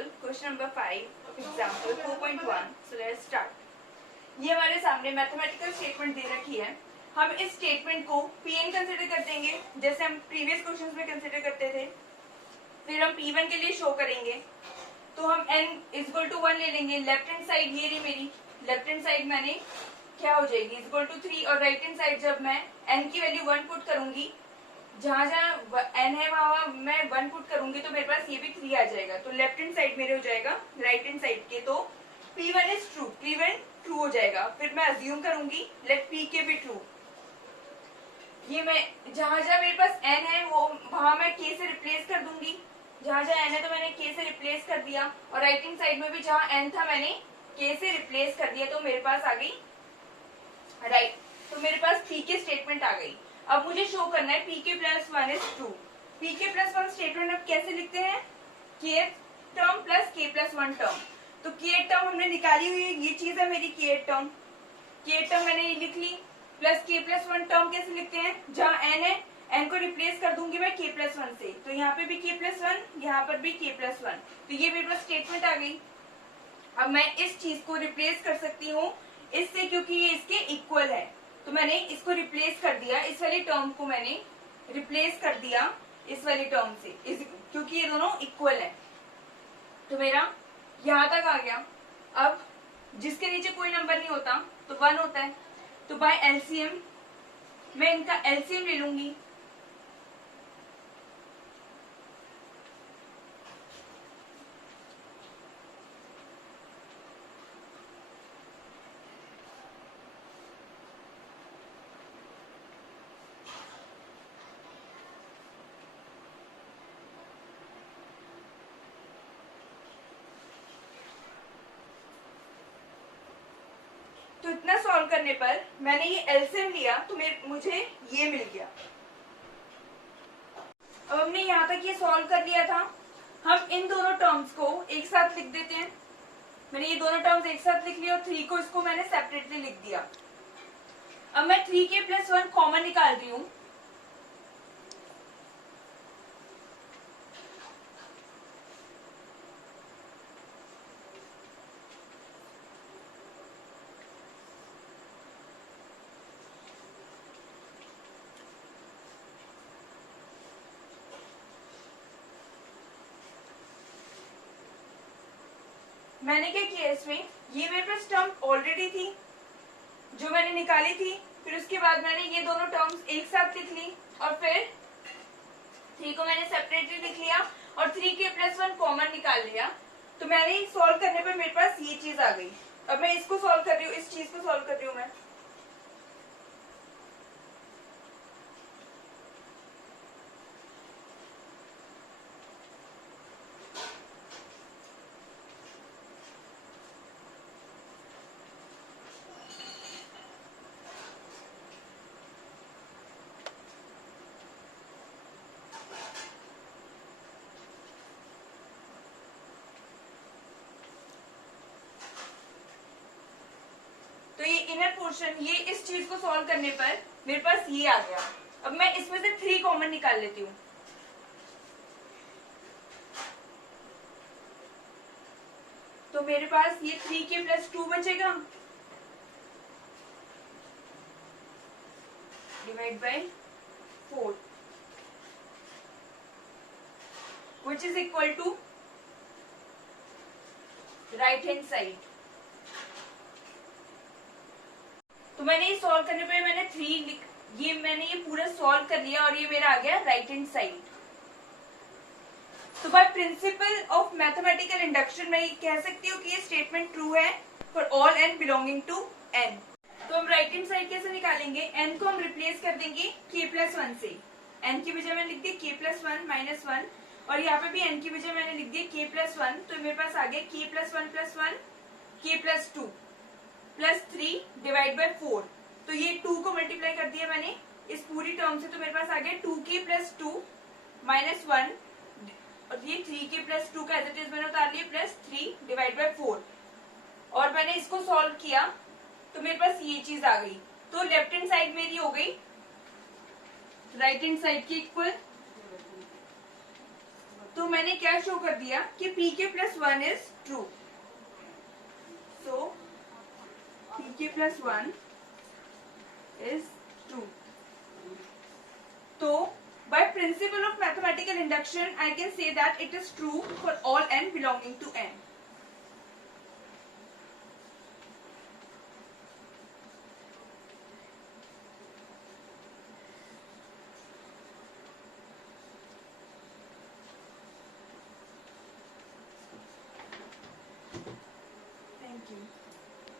solve question number 5 of example 4.1. So let's start. ये हमारे सामने मैथमेटिकल स्टेटमेंट दे रखी है. हम इस स्टेटमेंट को Pn कंसिडर कर देंगे जैसे हम प्रीवियस क्वेश्चंस में कंसिडर करते थे. फिर हम P1 के लिए शो करेंगे तो हम n इक्वल टू 1 ले लेंगे. लेफ्ट हैंड साइड ये रही मेरी, लेफ्ट हैंड साइड मैंने क्या हो जाएगी इक्वल टू 3 और राइट हैंड साइड जब मैं n की वैल्यू 1 पुट करूंगी, जहां जहां n है वहां मैं 1 पुट करूंगी तो मेरे पास ये भी 3 आ जाएगा. तो लेफ्ट हैंड साइड मेरे हो जाएगा राइट हैंड साइड के, तो P1 is true, P1 true हो जाएगा. फिर मैं अज्यूम करूंगी लेट P के भी ट्रू. ये मैं जहां जहां मेरे पास n है वो वहां मैं k से रिप्लेस कर दूंगी. जहां जहां n है तो मैंने k से रिप्लेस कर दिया और राइट हैंड साइड में भी जहां n था मैंने k से रिप्लेस कर दिया. तो मेरे पास आ गई राइट, तो मेरे पास P के स्टेटमेंट आ गई. अब मुझे शो करना है P के प्लस 1 इज ट्रू. P के प्लस 1 स्टेटमेंट अब कैसे लिखते हैं, k term plus k plus 1 term. तो k टर्म हमने निकाली हुई है, ये चीज है मेरी k टर्म मैंने ये लिख ली. प्लस k प्लस 1 टर्म कैसे लिखते हैं, जहां n है n को रिप्लेस कर दूंगी मैं k प्लस 1 से, तो यहाँ पे भी k प्लस 1, यहाँ पर भी k प्लस 1. तो ये मेरे पास स्टेटमेंट आ गई. अब मैं इस चीज को रिप्लेस कर सकती हूँ इससे, क्योंकि ये इसके इक्वल है. तो मैंने इसको रिप्लेस कर दिया, इस वाली टर्म को मैंने रिप्लेस कर दिया इस वाली टर्म से, क्योंकि ये दोनों इक्वल है. तो मेरा यहां तक आ गया. अब जिसके नीचे कोई नंबर नहीं होता तो 1 होता है, तो बाय एलसीएम मैं इनका एलसीएम ले लूंगी. तो इतना सॉल्व करने पर मैंने ये एलसीएम लिया तो मुझे ये मिल गया. अब हमने यहाँ तक ये सॉल्व कर लिया था. हम इन दोनों टर्म्स को एक साथ लिख देते हैं. मैंने ये दोनों टर्म्स एक साथ लिख लिया और 3 को इसको मैंने सेपरेटली लिख दिया. अब मैं 3k प्लस 1 कॉमन निकाल रही हूँ. मैंने क्या किया इसमें, ये मेरे पास टर्म ऑलरेडी थी जो मैंने निकाली थी. फिर उसके बाद मैंने ये दोनों टर्म्स एक साथ लिख ली और फिर 3 को मैंने सेपरेटली लिख लिया और 3k प्लस 1 कॉमन निकाल लिया. तो मैंने सॉल्व करने पर मेरे पास ये चीज आ गई. अब मैं इसको सॉल्व कर रही हूँ, इस चीज को सॉल्व कर रही हूँ मैं. तो ये इनर पोर्शन, ये इस चीज को सॉल्व करने पर मेरे पास ये आ गया. अब मैं इसमें से 3 कॉमन निकाल लेती हूँ. तो मेरे पास ये 3k प्लस 2 बचेगा divide by 4 which is equal to right hand side. तो मैंने ये सॉल्व करने पे मैंने 3 मैंने ये पूरा सॉल्व कर लिया और ये मेरा आ गया राइट हैंड साइड. तो by principle of mathematical induction मैं ये कह सकती हूँ कि ये स्टेटमेंट ट्रू है for all n belonging to n. तो हम राइट हैंड साइड कैसे निकालेंगे, n को हम रिप्लेस कर देंगे k प्लस 1 से. n की वजह मैंने लिख दी k प्लस 1 माइनस 1 और यहाँ पे भी n की वजह मैंने लिख दी k प्लस 1. तो मेरे पास आ गया k plus 1 plus 1 k plus 2 plus 3 divide by 4. तो ये 2 को मल्टीप्लाई कर दिया मैंने इस पूरी टर्म से, तो मेरे पास आ गया 2k प्लस 2 माइनस 1 और ये 3k प्लस 2 का एज इट इज मैंने उतार लिया प्लस 3 डिवाइड बाय 4. और मैंने इसको सॉल्व किया तो मेरे पास ये चीज आ गई. तो लेफ्ट हैंड साइड मेरी हो गई राइट हैंड साइड की इक्वल. तो मैंने क्या शो कर दिया कि pk+1 is true, so pk+1 is true. तो by principle of mathematical induction I can say that it is true for all n belonging to n.